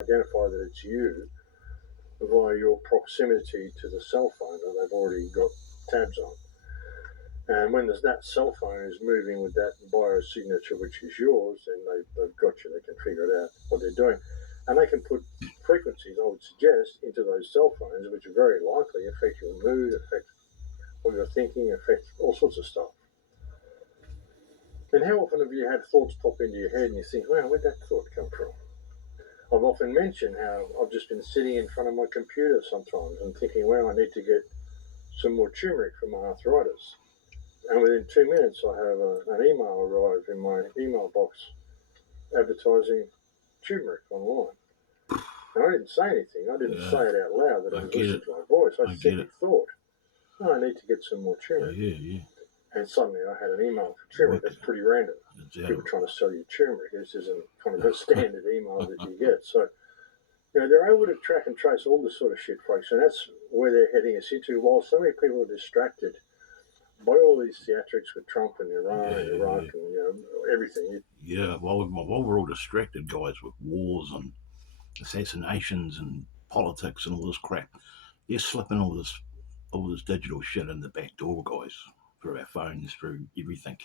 identify that it's you via your proximity to the cell phone that they've already got tabs on. And when that cell phone is moving with that biosignature, which is yours, then they've got you. They can figure it out what they're doing. And they can put frequencies, I would suggest, into those cell phones, which very likely affect your mood, affect what you're thinking, affect all sorts of stuff. And how often have you had thoughts pop into your head and you think, wow, where'd that thought come from? I've often mentioned how I've just been sitting in front of my computer sometimes and thinking, well, I need to get some more turmeric for my arthritis. And within 2 minutes, I have an email arrive in my email box advertising turmeric online. And I didn't say anything. I didn't say it out loud that I was listening to my voice. I simply thought, oh, I need to get some more turmeric. And suddenly I had an email for turmeric. That's pretty random. People trying to sell you turmeric. This isn't kind of a standard email that you get. So, they're able to track and trace all this sort of shit, folks. And that's where they're heading us into. While so many people are distracted by all these theatrics with Trump and Iran and Iraq and everything. While we're all distracted, guys, with wars and assassinations and politics and all this crap, they're slipping all this digital shit in the back door, guys, through our phones, through everything.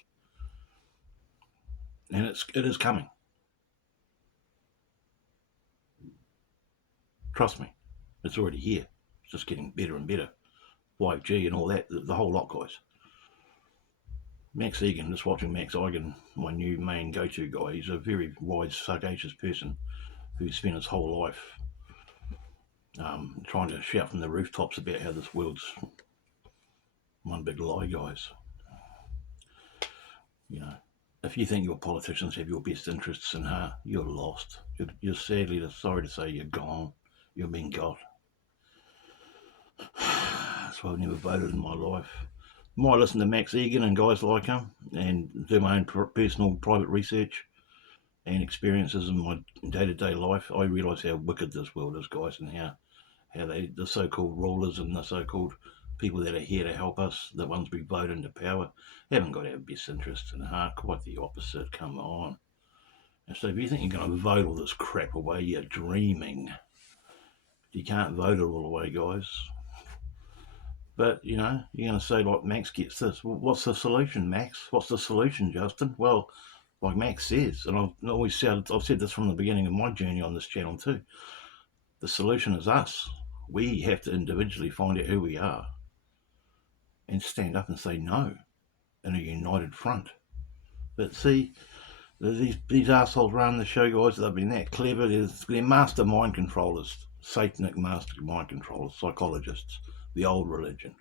And it is coming. Trust me, it's already here. It's just getting better and better. 5G and all that, the whole lot, guys. Max Igan, just watching Max Igan, my new main go-to guy. He's a very wise, sagacious person who spent his whole life trying to shout from the rooftops about how this world's one big lie, guys. If you think your politicians have your best interests in heart, you're lost. You're sadly sorry to say you're gone. You've been got. That's why I've never voted in my life. Might listen to Max Igan and guys like him and do my own personal private research and experiences in my day-to-day life. I realise how wicked this world is, guys, and how the so-called rulers and the so-called people that are here to help us, the ones we vote into power, haven't got our best interests in heart. Quite the opposite. Come on. And so if you think you're going to vote all this crap away, you're dreaming. You can't vote it all away, guys. But, you're going to say, like, Max gets this. Well, what's the solution, Max? What's the solution, Justin? Well, like Max says, and I've said this from the beginning of my journey on this channel too, the solution is us. We have to individually find out who we are and stand up and say no in a united front. But see, these assholes running the show, guys, they've been that clever. They're master mind controllers, satanic master mind controllers, psychologists, the old religion.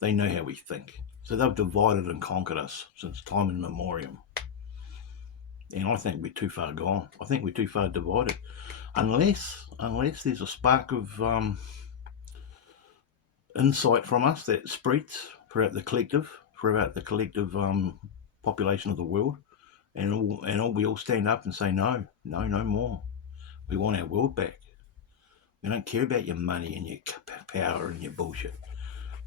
They know how we think. So they've divided and conquered us since time immemorial. And I think we're too far gone. I think we're too far divided. Unless there's a spark of insight from us that spreads throughout the collective population of the world, and we all stand up and say no more. We want our world back. We don't care about your money and your power and your bullshit.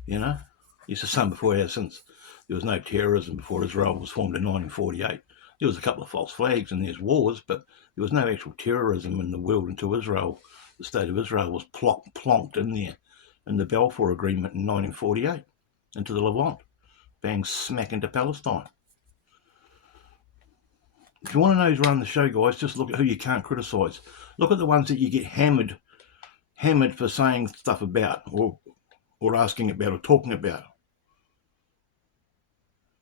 Used to say before, since there was no terrorism before Israel was formed in 1948. There was a couple of false flags and there's wars, but there was no actual terrorism in the world until Israel, the state of Israel, was plonked in there in the Balfour Agreement in 1948 into the Levant, bang smack into Palestine. If you want to know who's running the show, guys, just look at who you can't criticise. Look at the ones that you get hammered for saying stuff about or asking about or talking about.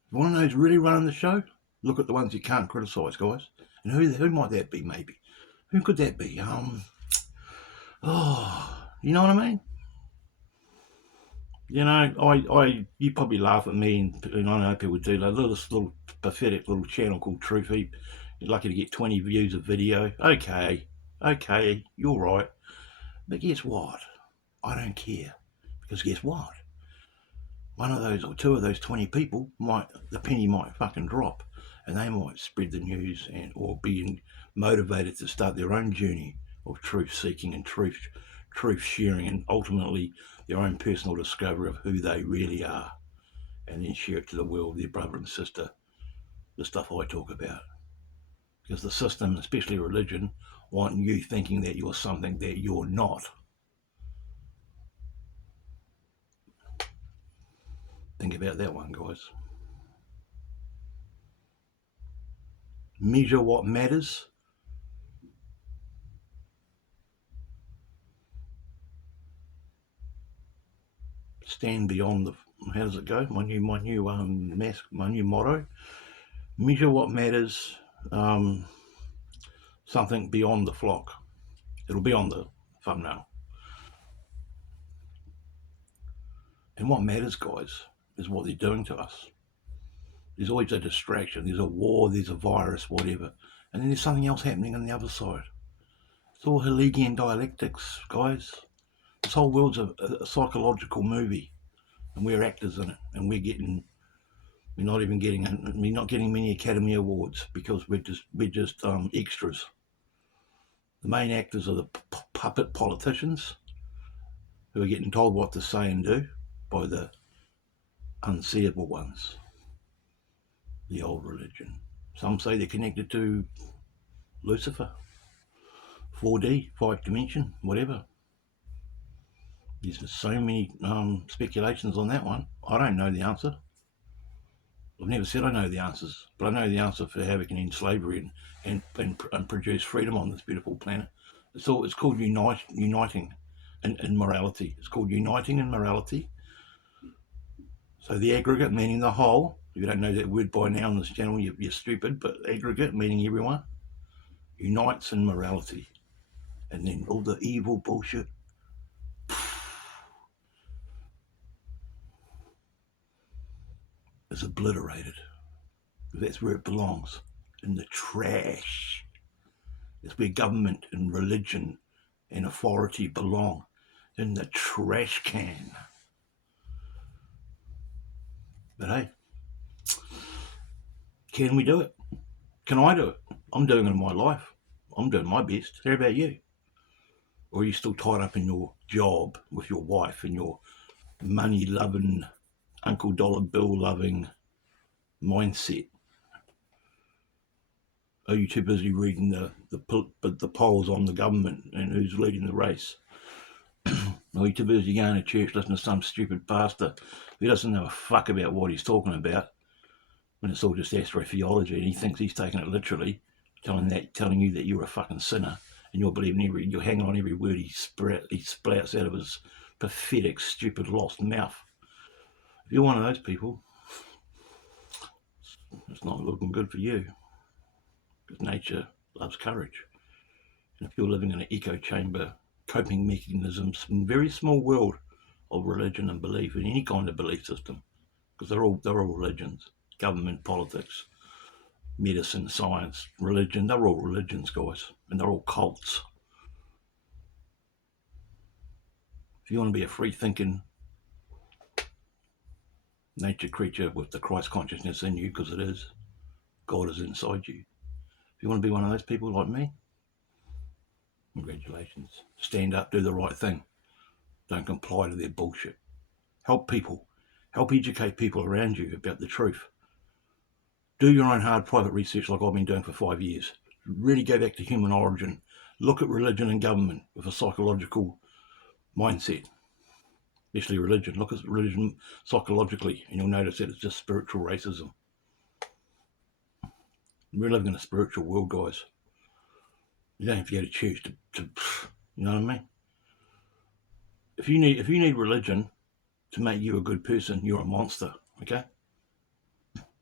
You want to know who's really running the show? Look at the ones you can't criticise, guys. And who might that be, maybe? Who could that be? You know what I mean? You probably laugh at me, and I know people do. Like this little pathetic little channel called Truth Heap. You're lucky to get 20 views a video. Okay, you're right. But guess what? I don't care. Because guess what? One of those or two of those 20 people the penny might fucking drop. And they might spread the news or be motivated to start their own journey of truth seeking and truth sharing, and ultimately their own personal discovery of who they really are, and then share it to the world, their brother and sister, the stuff I talk about. Because the system, especially religion, want you thinking that you're something that you're not. Think about that one, guys. Measure what matters. Stand beyond the. How does it go? My new motto. Measure what matters. Something beyond the flock. It'll be on the thumbnail. And what matters, guys, is what they're doing to us. There's always a distraction. There's a war. There's a virus, whatever. And then there's something else happening on the other side. It's all Hegelian dialectics, guys. This whole world's a psychological movie, and we're actors in it, and we're not getting many Academy Awards because we're just extras. The main actors are the puppet politicians who are getting told what to say and do by the unseeable ones, the old religion. Some say they're connected to Lucifer, 4D, 5th dimension, whatever. There's just so many speculations on that one. I don't know the answer. I've never said I know the answers, but I know the answer for how we can end slavery and produce freedom on this beautiful planet. It's called uniting in morality. It's called uniting in morality. So the aggregate, meaning the whole. If you don't know that word by now on this channel, you're stupid, but aggregate, meaning everyone, unites in morality. And then all the evil bullshit is obliterated. That's where it belongs, in the trash. It's where government and religion and authority belong, in the trash can. But hey, can we do it? Can I do it? I'm doing it in my life. I'm doing my best. How about you? Or are you still tied up in your job with your wife and your money-loving, Uncle Dollar Bill-loving mindset? Are you too busy reading the polls on the government and who's leading the race? Are you too busy going to church listening to some stupid pastor who doesn't know a fuck about what he's talking about when it's all just astrotheology, and he thinks he's taking it literally, telling you that you're a fucking sinner and you're hanging on every word he spouts out of his pathetic, stupid, lost mouth? If you're one of those people, it's not looking good for you, because nature loves courage. And if you're living in an echo chamber, coping mechanisms, very small world of religion and belief in any kind of belief system, because they're all religions, government, politics, medicine, science, religion, they're all religions, guys, and they're all cults. If you want to be a free-thinking nature creature with the Christ consciousness in you, because it is, God is inside you. If you want to be one of those people like me, congratulations. Stand up, do the right thing. Don't comply to their bullshit. Help people. Help educate people around you about the truth. Do your own hard private research like I've been doing for 5 years. Really go back to human origin. Look at religion and government with a psychological mindset, especially religion. Look at religion psychologically, and you'll notice that it's just spiritual racism. We're living in a spiritual world, guys. You don't have to go to church to you know what I mean? If you need religion to make you a good person, you're a monster, okay?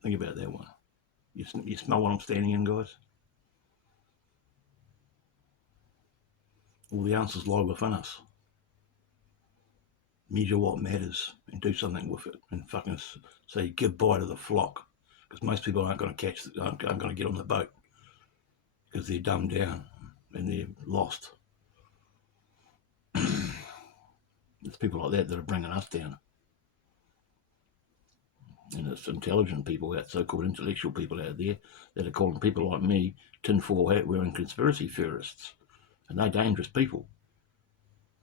Think about that one. You smell what I'm standing in, guys? All the answers lie within us. Measure what matters and do something with it, and fucking say goodbye to the flock, because most people aren't going to get on the boat because they're dumbed down and they're lost. It's people like that are bringing us down. And it's intelligent people, so-called intellectual people out there, that are calling people like me tinfoil hat wearing conspiracy theorists. And they're dangerous people.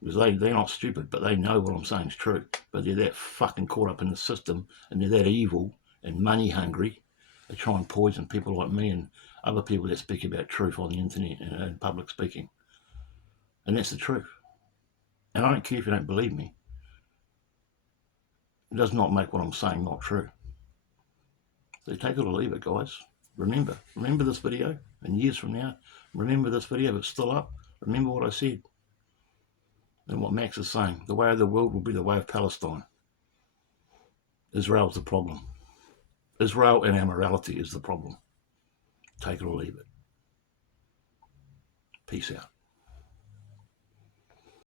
Because they're not stupid, but they know what I'm saying is true. But they're that fucking caught up in the system, and they're that evil and money hungry They try and poison people like me and other people that speak about truth on the internet and public speaking. And that's the truth. And I don't care if you don't believe me. It does not make what I'm saying not true. So take it or leave it, guys. Remember this video, and years from now, remember this video if it's still up. Remember what I said and what Max is saying. The way of the world will be the way of Palestine. Israel's the problem. Israel and our morality is the problem. Take it or leave it. Peace out.